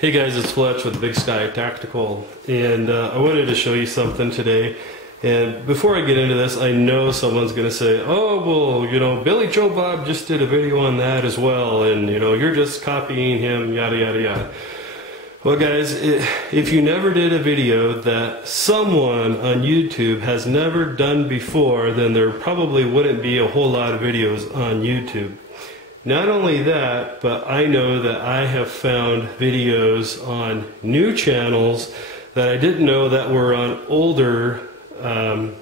Hey guys, it's Fletch with Big Sky Tactical, and I wanted to show you something today. And before I get into this, I know someone's going to say, oh, well, you know, Billy Joe Bob just did a video on that as well, and, you know, you're just copying him, yada, yada, yada. Well, guys, if you never did a video that someone on YouTube has never done before, then there probably wouldn't be a whole lot of videos on YouTube. Not only that, but I know that I have found videos on new channels that I didn't know that were on older channels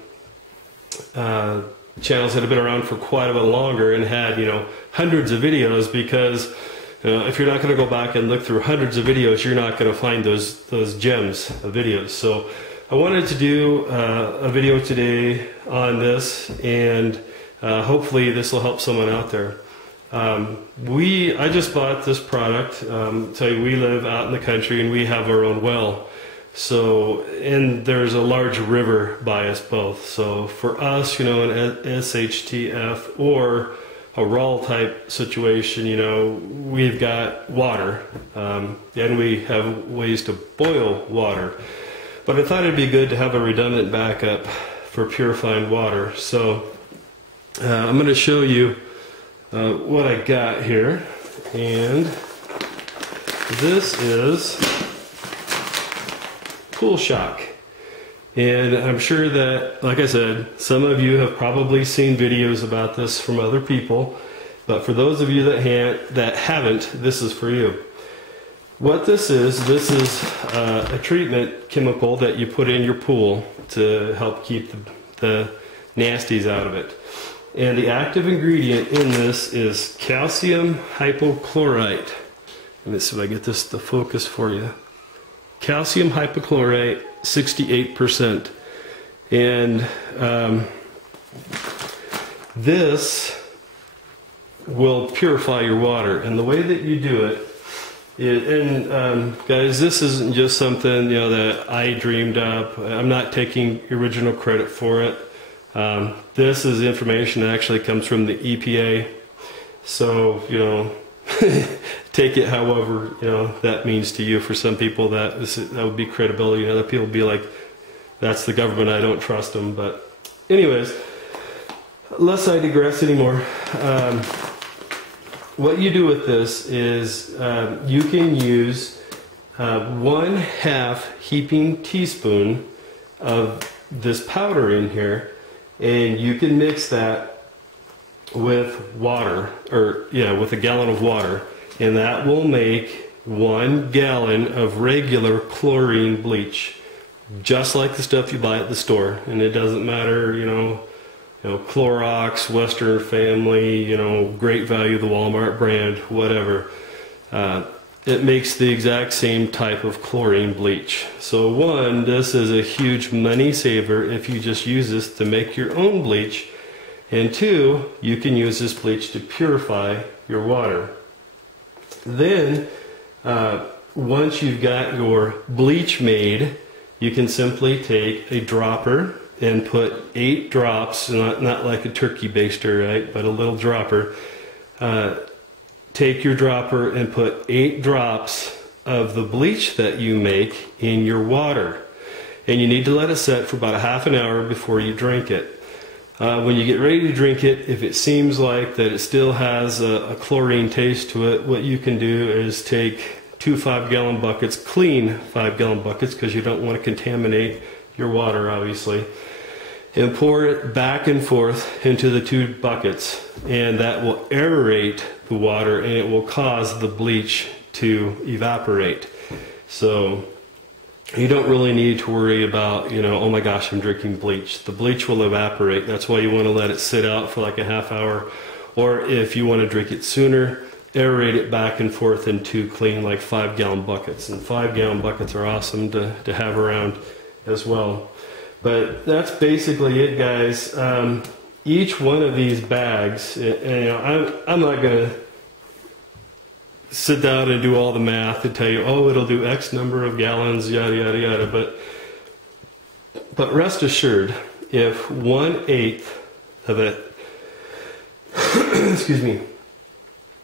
that have been around for quite a bit longer and had, you know, hundreds of videos, because if you're not going to go back and look through hundreds of videos, you're not going to find those gems of videos. So I wanted to do a video today on this, and hopefully this will help someone out there. I just bought this product. Tell you, we live out in the country and we have our own well. So, and there's a large river by us both. So for us, you know, an SHTF or a WROL type situation, you know, we've got water, and we have ways to boil water. But I thought it'd be good to have a redundant backup for purifying water. So I'm going to show you what I got here, and this is Pool Shock. And I'm sure that, like I said, some of you have probably seen videos about this from other people, but for those of you that haven't, this is for you. What this is a treatment chemical that you put in your pool to help keep the nasties out of it. And the active ingredient in this is calcium hypochlorite. Let me see if I get this to focus for you. Calcium hypochlorite, 68%. And this will purify your water. And the way that you do it, guys, this isn't just something, you know, that I dreamed up. I'm not taking original credit for it. This is information that actually comes from the EPA, so, you know, take it however, you know, that means to you. For some people that would be credibility, and other people would be like, that's the government, I don't trust them. But anyways, lest I digress anymore, what you do with this is you can use 1/2 heaping teaspoon of this powder in here, and you can mix that with water, or yeah, with a gallon of water, and that will make 1 gallon of regular chlorine bleach, just like the stuff you buy at the store. And it doesn't matter, you know, Clorox, Western Family, you know, Great Value, the Walmart brand, whatever. It makes the exact same type of chlorine bleach. So one, this is a huge money saver if you just use this to make your own bleach. And two, you can use this bleach to purify your water. Then, once you've got your bleach made, you can simply take a dropper and put 8 drops, not like a turkey baster, right, but a little dropper. Take your dropper and put 8 drops of the bleach that you make in your water. And you need to let it set for about a half an hour before you drink it. When you get ready to drink it, if it seems like that it still has a chlorine taste to it, what you can do is take 2 5-gallon buckets, clean 5-gallon buckets, because you don't want to contaminate your water, obviously, and pour it back and forth into the 2 buckets, and that will aerate the water, and it will cause the bleach to evaporate. So you don't really need to worry about, you know, oh my gosh, I'm drinking bleach. The bleach will evaporate. That's why you want to let it sit out for like a half hour, or if you want to drink it sooner, aerate it back and forth in 2 clean, like 5-gallon buckets. And 5-gallon buckets are awesome to have around as well. But that's basically it, guys. Each one of these bags, and, you know, I'm not going to sit down and do all the math and tell you, oh, it'll do X number of gallons, yada, yada, yada. But rest assured, if 1/8 of it, excuse me,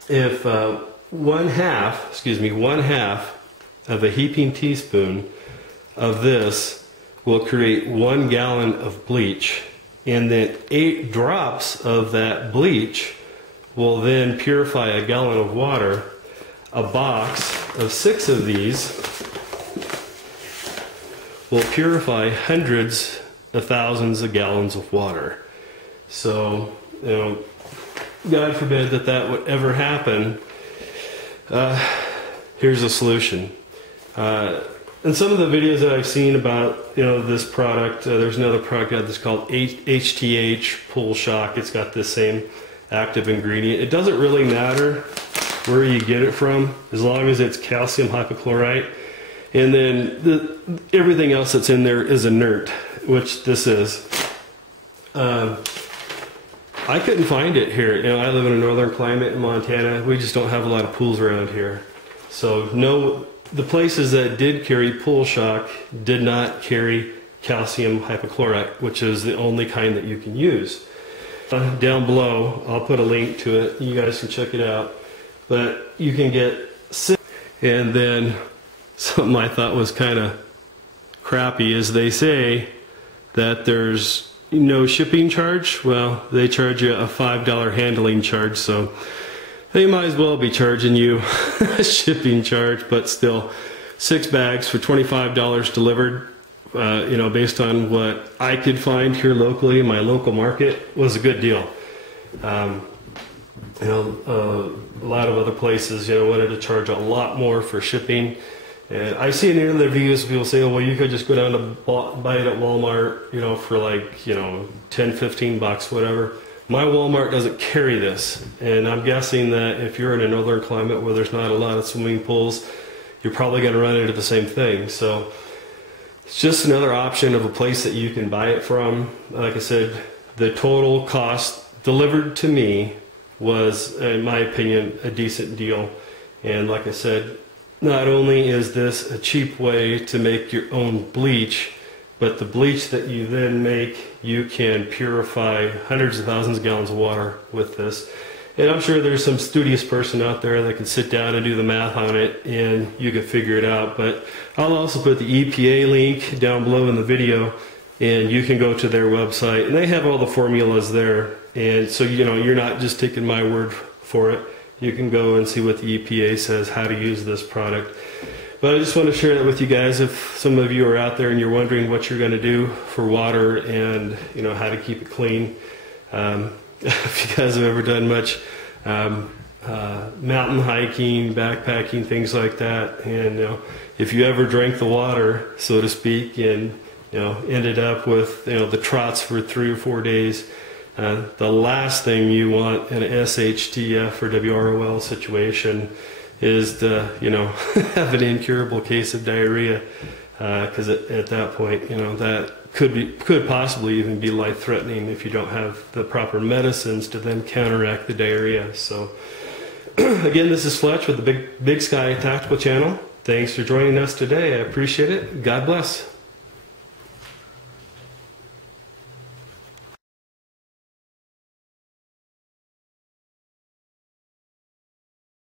if 1/2 of a heaping teaspoon of this will create 1 gallon of bleach, and then 8 drops of that bleach will then purify a gallon of water. A box of 6 of these will purify hundreds of thousands of gallons of water. So, you know, God forbid that that would ever happen. Here's a solution. In some of the videos that I've seen about, you know, this product, there's another product out that's called HTH Pool Shock. It's got the same active ingredient. It doesn't really matter where you get it from, as long as it's calcium hypochlorite. And then everything else that's in there is inert, which this is. I couldn't find it here. You know, I live in a northern climate in Montana. We just don't have a lot of pools around here. So no, the places that did carry Pool Shock did not carry calcium hypochlorite, which is the only kind that you can use. Down below, I'll put a link to it. You guys can check it out. But you can get 6. And then something I thought was kind of crappy is they say that there's no shipping charge. Well, they charge you a $5 handling charge, so they might as well be charging you a shipping charge. But still, 6 bags for $25 delivered, you know, based on what I could find here locally in my local market, was a good deal. You know, a lot of other places, you know, wanted to charge a lot more for shipping. And I see in the interviews people say, oh, well, you could just go down to buy it at Walmart, you know, for like, you know, 10, 15 bucks, whatever. My Walmart doesn't carry this. And I'm guessing that if you're in a northern climate where there's not a lot of swimming pools, you're probably going to run into the same thing. So it's just another option of a place that you can buy it from. Like I said, the total cost delivered to me was, in my opinion, a decent deal. And like I said, not only is this a cheap way to make your own bleach, but the bleach that you then make, you can purify hundreds of thousands of gallons of water with this. And I'm sure there's some studious person out there that can sit down and do the math on it, and you can figure it out. But I'll also put the EPA link down below in the video, and you can go to their website, and they have all the formulas there. And so, you know, you're not just taking my word for it. You can go and see what the EPA says, how to use this product. But I just want to share that with you guys. If some of you are out there and you're wondering what you're going to do for water and, you know, how to keep it clean. If you guys have ever done much mountain hiking, backpacking, things like that, and, you know, if you ever drank the water, so to speak, and, you know, ended up with, you know, the trots for 3 or 4 days, the last thing you want in an SHTF or WROL situation is to, you know, have an incurable case of diarrhea, because at that point, you know, that could possibly even be life-threatening if you don't have the proper medicines to then counteract the diarrhea. So again, this is Fletch with the Big Sky Tactical Channel. Thanks for joining us today. I appreciate it. God bless.